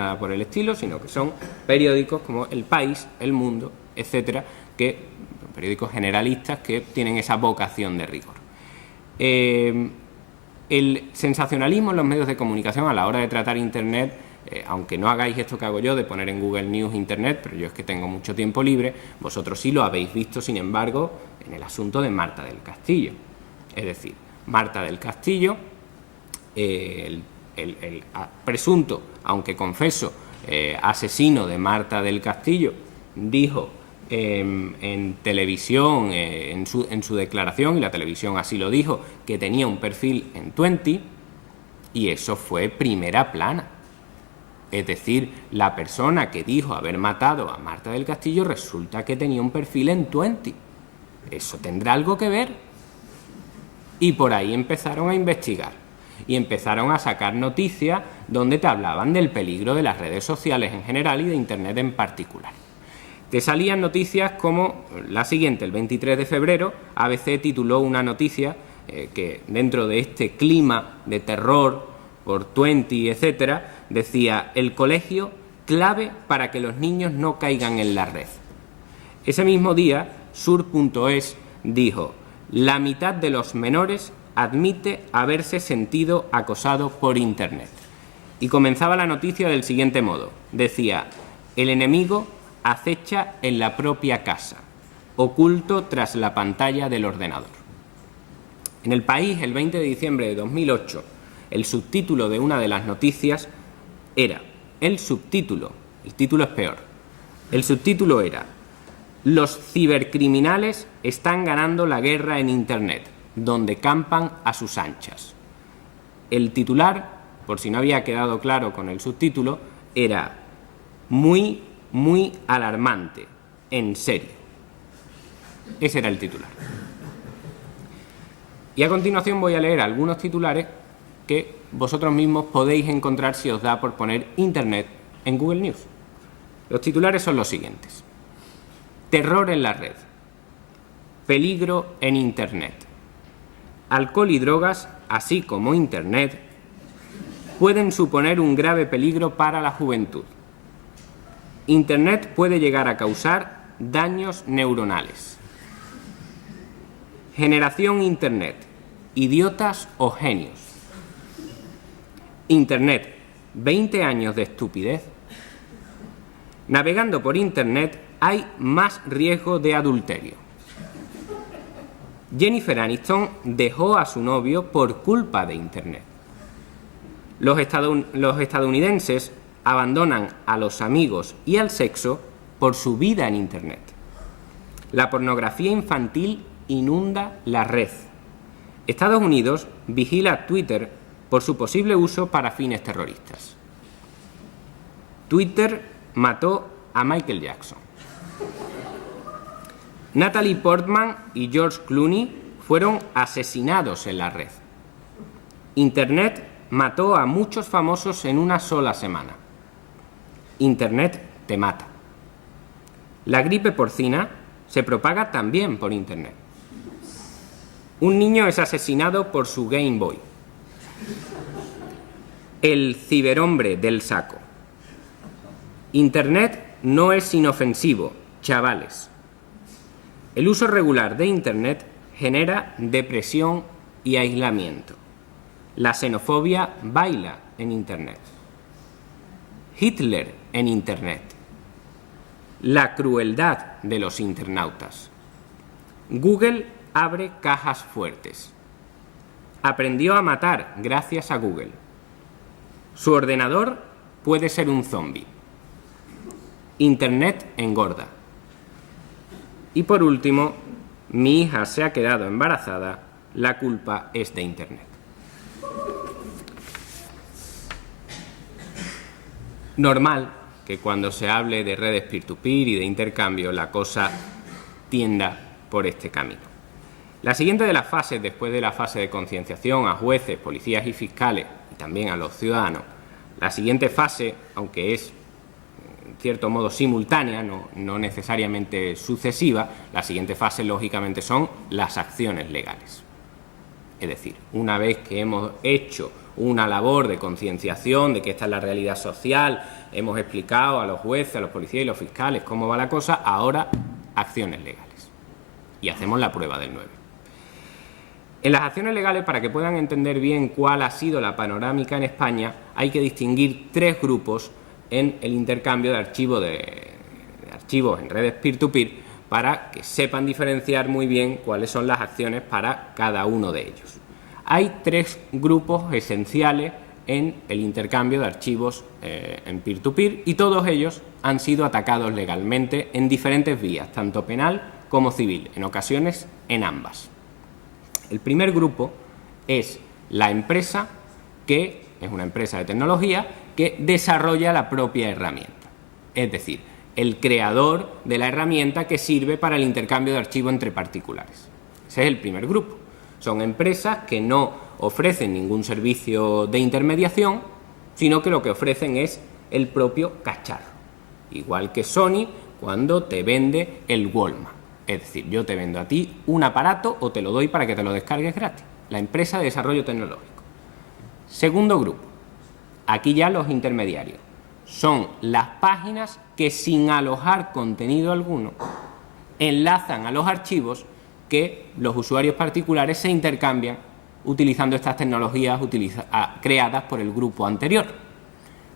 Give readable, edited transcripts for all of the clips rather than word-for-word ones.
nada por el estilo, sino que son periódicos como El País, El Mundo, etcétera, que periódicos generalistas que tienen esa vocación de rigor. El sensacionalismo en los medios de comunicación a la hora de tratar Internet, aunque no hagáis esto que hago yo de poner en Google News Internet, pero yo es que tengo mucho tiempo libre, vosotros sí lo habéis visto, sin embargo, en el asunto de Marta del Castillo. Es decir, Marta del Castillo, el presunto, aunque confeso, asesino de Marta del Castillo, dijo en televisión, en su declaración, y la televisión así lo dijo, que tenía un perfil en Twenty, y eso fue primera plana. Es decir, la persona que dijo haber matado a Marta del Castillo resulta que tenía un perfil en Twenty. ¿Eso tendrá algo que ver? Y por ahí empezaron a investigar y empezaron a sacar noticias donde te hablaban del peligro de las redes sociales en general y de Internet en particular. Te salían noticias como la siguiente: el 23 de febrero ABC tituló una noticia que dentro de este clima de terror por Twenty, etcétera, decía: el colegio clave para que los niños no caigan en la red. Ese mismo día, sur.es dijo: la mitad de los menores admite haberse sentido acosado por Internet. Y comenzaba la noticia del siguiente modo. Decía: el enemigo acecha en la propia casa, oculto tras la pantalla del ordenador. En El País, el 20 de diciembre de 2008, el subtítulo de una de las noticias era, el título es peor, el subtítulo era: los cibercriminales están ganando la guerra en Internet, donde campan a sus anchas. El titular, por si no había quedado claro con el subtítulo, era muy, muy alarmante, en serio. Ese era el titular. Y a continuación voy a leer algunos titulares que vosotros mismos podéis encontrar si os da por poner Internet en Google News. Los titulares son los siguientes: terror en la red, peligro en Internet, alcohol y drogas, así como Internet, pueden suponer un grave peligro para la juventud. Internet puede llegar a causar daños neuronales. Generación Internet, idiotas o genios. Internet, 20 años de estupidez. Navegando por Internet hay más riesgo de adulterio. Jennifer Aniston dejó a su novio por culpa de Internet. Los estadounidenses abandonan a los amigos y al sexo por su vida en Internet. La pornografía infantil inunda la red. Estados Unidos vigila Twitter por su posible uso para fines terroristas. Twitter mató a Michael Jackson. Natalie Portman y George Clooney fueron asesinados en la red. Internet mató a muchos famosos en una sola semana. Internet te mata. La gripe porcina se propaga también por Internet. Un niño es asesinado por su Game Boy. El ciberhombre del saco. Internet no es inofensivo, chavales. El uso regular de Internet genera depresión y aislamiento. La xenofobia baila en Internet. Hitler en Internet. La crueldad de los internautas. Google abre cajas fuertes. Aprendió a matar gracias a Google. Su ordenador puede ser un zombi. Internet engorda. Y por último, mi hija se ha quedado embarazada, la culpa es de Internet. Normal que cuando se hable de redes peer-to-peer y de intercambio la cosa tienda por este camino. La siguiente de las fases, después de la fase de concienciación a jueces, policías y fiscales y también a los ciudadanos, la siguiente fase, aunque es en cierto modo simultánea, no necesariamente sucesiva, la siguiente fase lógicamente son las acciones legales. Es decir, una vez que hemos hecho una labor de concienciación de que esta es la realidad social, hemos explicado a los jueces, a los policías y los fiscales cómo va la cosa, ahora acciones legales. Y hacemos la prueba del 9. En las acciones legales, para que puedan entender bien cuál ha sido la panorámica en España, hay que distinguir 3 grupos en el intercambio de archivos en redes peer-to-peer, para que sepan diferenciar muy bien cuáles son las acciones para cada uno de ellos. Hay 3 grupos esenciales en el intercambio de archivos en peer-to-peer y todos ellos han sido atacados legalmente en diferentes vías, tanto penal como civil, en ocasiones en ambas. El primer grupo es la empresa, que es una empresa de tecnología que desarrolla la propia herramienta, es decir, el creador de la herramienta que sirve para el intercambio de archivos entre particulares. Ese es el primer grupo. Son empresas que no ofrecen ningún servicio de intermediación, sino que lo que ofrecen es el propio cacharro. Igual que Sony cuando te vende el Walkman. Es decir, yo te vendo a ti un aparato o te lo doy para que te lo descargues gratis. La empresa de desarrollo tecnológico. Segundo grupo. Aquí ya los intermediarios. Son las páginas que sin alojar contenido alguno enlazan a los archivos que los usuarios particulares se intercambian utilizando estas tecnologías creadas por el grupo anterior.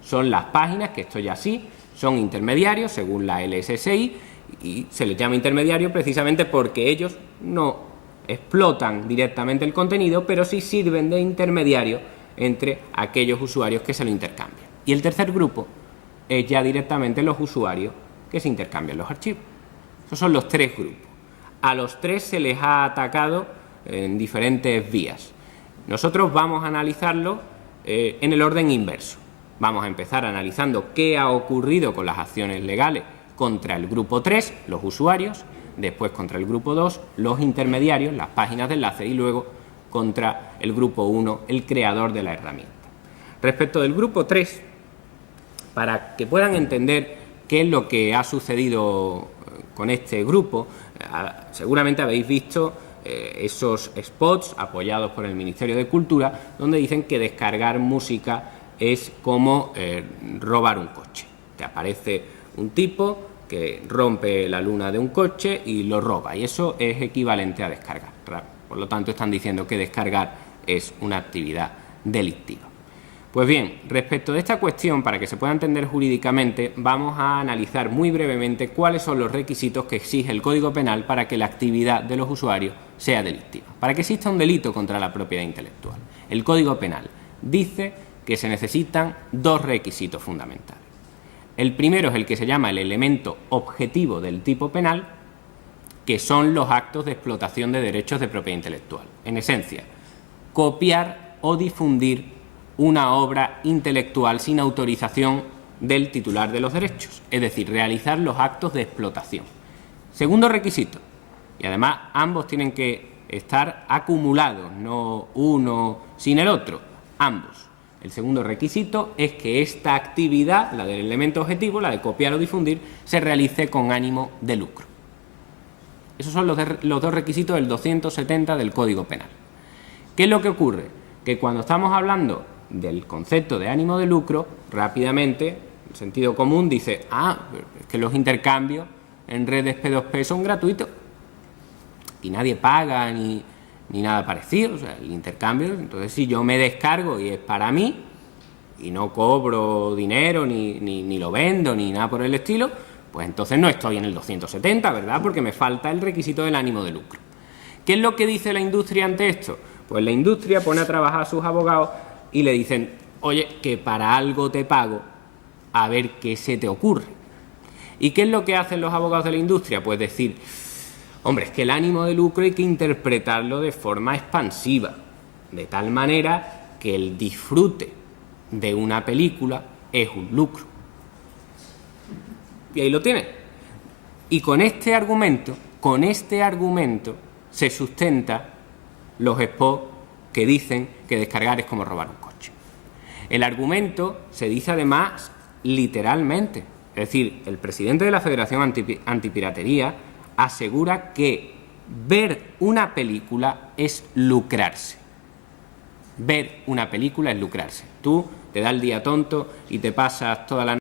Son las páginas, que esto ya sí, son intermediarios según la LSSI, y se les llama intermediarios precisamente porque ellos no explotan directamente el contenido, pero sí sirven de intermediario entre aquellos usuarios que se lo intercambian. Y el tercer grupo es ya directamente los usuarios que se intercambian los archivos. Esos son los 3 grupos. A los 3 se les ha atacado en diferentes vías. Nosotros vamos a analizarlo en el orden inverso. Vamos a empezar analizando qué ha ocurrido con las acciones legales contra el grupo 3, los usuarios, después contra el grupo 2, los intermediarios, las páginas de enlace, y luego contra el grupo 1, el creador de la herramienta. Respecto del grupo 3, para que puedan entender qué es lo que ha sucedido con este grupo, seguramente habéis visto esos spots apoyados por el Ministerio de Cultura, donde dicen que descargar música es como robar un coche. Te aparece un tipo que rompe la luna de un coche y lo roba, y eso es equivalente a descargar. Por lo tanto, están diciendo que descargar es una actividad delictiva. Pues bien, respecto de esta cuestión, para que se pueda entender jurídicamente, vamos a analizar muy brevemente cuáles son los requisitos que exige el Código Penal para que la actividad de los usuarios sea delictiva, para que exista un delito contra la propiedad intelectual. El Código Penal dice que se necesitan 2 requisitos fundamentales. El primero es el que se llama el elemento objetivo del tipo penal, que son los actos de explotación de derechos de propiedad intelectual. En esencia, copiar o difundir una obra intelectual sin autorización del titular de los derechos, es decir, realizar los actos de explotación. Segundo requisito, y además ambos tienen que estar acumulados, no uno sin el otro, ambos. El segundo requisito es que esta actividad, la del elemento objetivo, la de copiar o difundir, se realice con ánimo de lucro. Esos son los 2 requisitos del 270 del Código Penal. ¿Qué es lo que ocurre? Que cuando estamos hablando del concepto de ánimo de lucro, rápidamente el sentido común dice, es que los intercambios en redes P2P son gratuitos y nadie paga ni nada parecido, o sea, el intercambio, entonces si yo me descargo y es para mí y no cobro dinero ni lo vendo ni nada por el estilo, pues entonces no estoy en el 270, ¿verdad? Porque me falta el requisito del ánimo de lucro. ¿Qué es lo que dice la industria ante esto? Pues la industria pone a trabajar a sus abogados y le dicen, oye, que para algo te pago, a ver qué se te ocurre. ¿Y qué es lo que hacen los abogados de la industria? Pues decir, hombre, es que el ánimo de lucro hay que interpretarlo de forma expansiva, de tal manera que el disfrute de una película es un lucro. Y ahí lo tienen. Y con este argumento se sustenta los spots que dicen que descargar es como robar un coche. El argumento se dice además literalmente. Es decir, el presidente de la Federación Antipiratería asegura que ver una película es lucrarse. Ver una película es lucrarse. Tú te da el día tonto y te pasas toda la